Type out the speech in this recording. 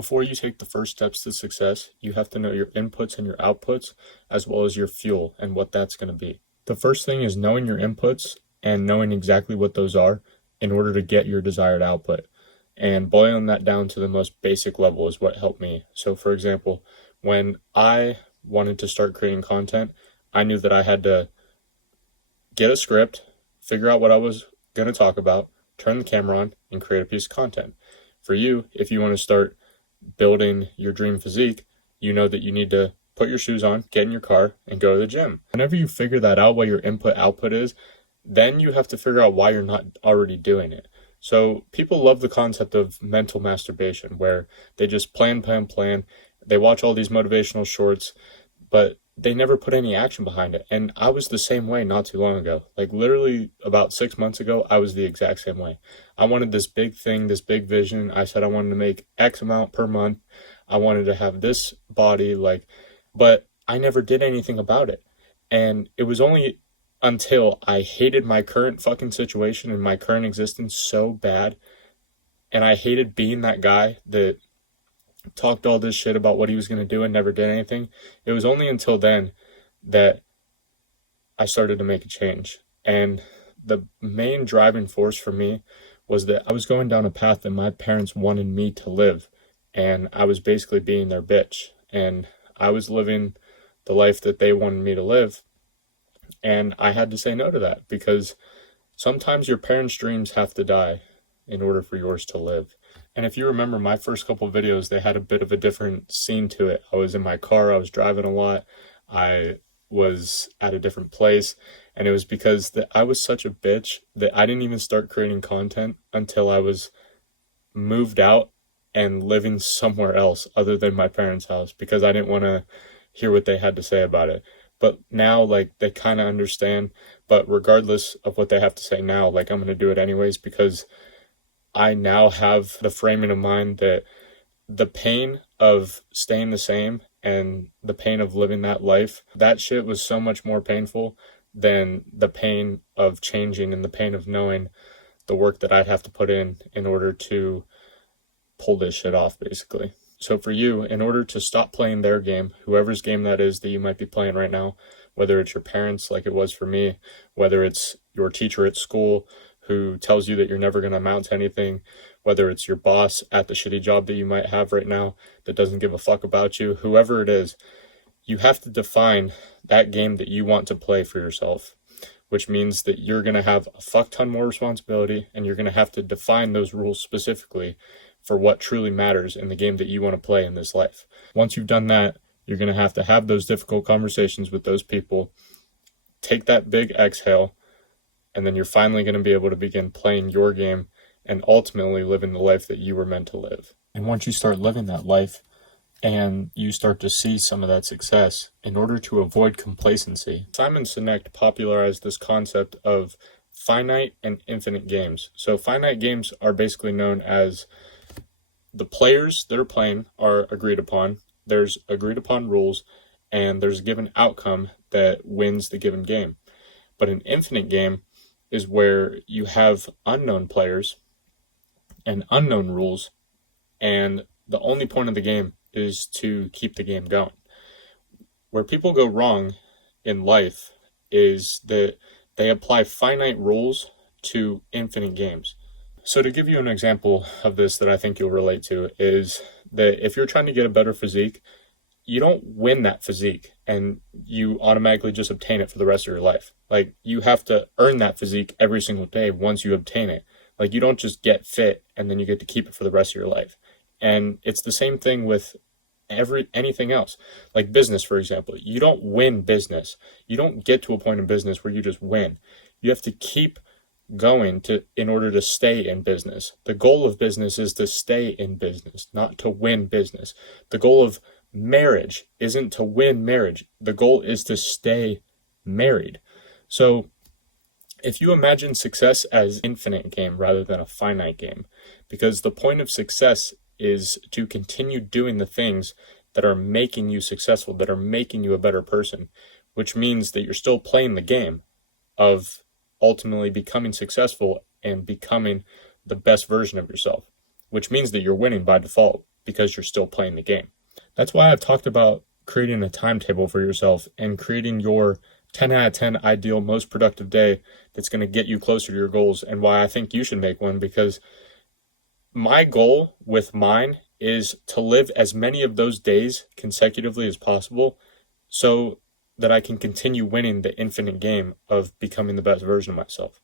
Before you take the first steps to success, you have to know your inputs and your outputs, as well as your fuel and what that's going to be. The first thing is knowing your inputs and knowing exactly what those are in order to get your desired output. And boiling that down to the most basic level is what helped me. So for example, when I wanted to start creating content, I knew that I had to get a script, figure out what I was going to talk about, turn the camera on, and create a piece of content. For you, if you want to start building your dream physique, you know that you need to put your shoes on, get in your car, and go to the gym. Whenever you figure that out, what your input output is, then you have to figure out why you're not already doing it. So people love the concept of mental masturbation, where they just plan. They watch all these motivational shorts, but they never put any action behind it. And I was the same way not too long ago. Like literally about 6 months ago, I was the exact same way. I wanted this big thing, this big vision. I said I wanted to make X amount per month. I wanted to have this body, but I never did anything about it. And it was only until I hated my current fucking situation and my current existence so bad, and I hated being that guy that talked all this shit about what he was going to do and never did anything. It was only until then that I started to make a change. And the main driving force for me was that I was going down a path that my parents wanted me to live, and I was basically being their bitch, and I was living the life that they wanted me to live, and I had to say no to that, because sometimes your parents' dreams have to die in order for yours to live. And if you remember my first couple of videos, they had a bit of a different scene to it. I was in my car, I was driving a lot, I was at a different place, and it was because I was such a bitch that I didn't even start creating content until I was moved out and living somewhere else other than my parents' house, because I didn't want to hear what they had to say about it. But now, they kind of understand, but regardless of what they have to say now, I'm going to do it anyways, because I now have the framing of mind that the pain of staying the same and the pain of living that life, that shit was so much more painful than the pain of changing and the pain of knowing the work that I'd have to put in order to pull this shit off, basically. So for you, in order to stop playing their game, whoever's game that is that you might be playing right now, whether it's your parents like it was for me, whether it's your teacher at school who tells you that you're never going to amount to anything, whether it's your boss at the shitty job that you might have right now that doesn't give a fuck about you, whoever it is, you have to define that game that you want to play for yourself, which means that you're going to have a fuck ton more responsibility, and you're going to have to define those rules specifically for what truly matters in the game that you want to play in this life. Once you've done that, you're going to have those difficult conversations with those people, take that big exhale, and then you're finally going to be able to begin playing your game and ultimately living the life that you were meant to live. And once you start living that life and you start to see some of that success, in order to avoid complacency, Simon Sinek popularized this concept of finite and infinite games. So finite games are basically known as the players that are playing are agreed upon, there's agreed upon rules, and there's a given outcome that wins the given game. But an infinite game is where you have unknown players and unknown rules, and the only point of the game is to keep the game going. Where people go wrong in life is that they apply finite rules to infinite games. So to give you an example of this that I think you'll relate to is that if you're trying to get a better physique, you don't win that physique and you automatically just obtain it for the rest of your life. You have to earn that physique every single day once you obtain it. You don't just get fit and then you get to keep it for the rest of your life. And it's the same thing with anything else. Like business, for example. You don't win business. You don't get to a point in business where you just win. You have to keep going in order to stay in business. The goal of business is to stay in business, not to win business. The goal of marriage isn't to win marriage. The goal is to stay married. So if you imagine success as infinite game rather than a finite game, because the point of success is to continue doing the things that are making you successful, that are making you a better person, which means that you're still playing the game of ultimately becoming successful and becoming the best version of yourself, which means that you're winning by default, because you're still playing the game. That's why I've talked about creating a timetable for yourself and creating your 10 out of 10 ideal most productive day that's going to get you closer to your goals, and why I think you should make one, because my goal with mine is to live as many of those days consecutively as possible so that I can continue winning the infinite game of becoming the best version of myself.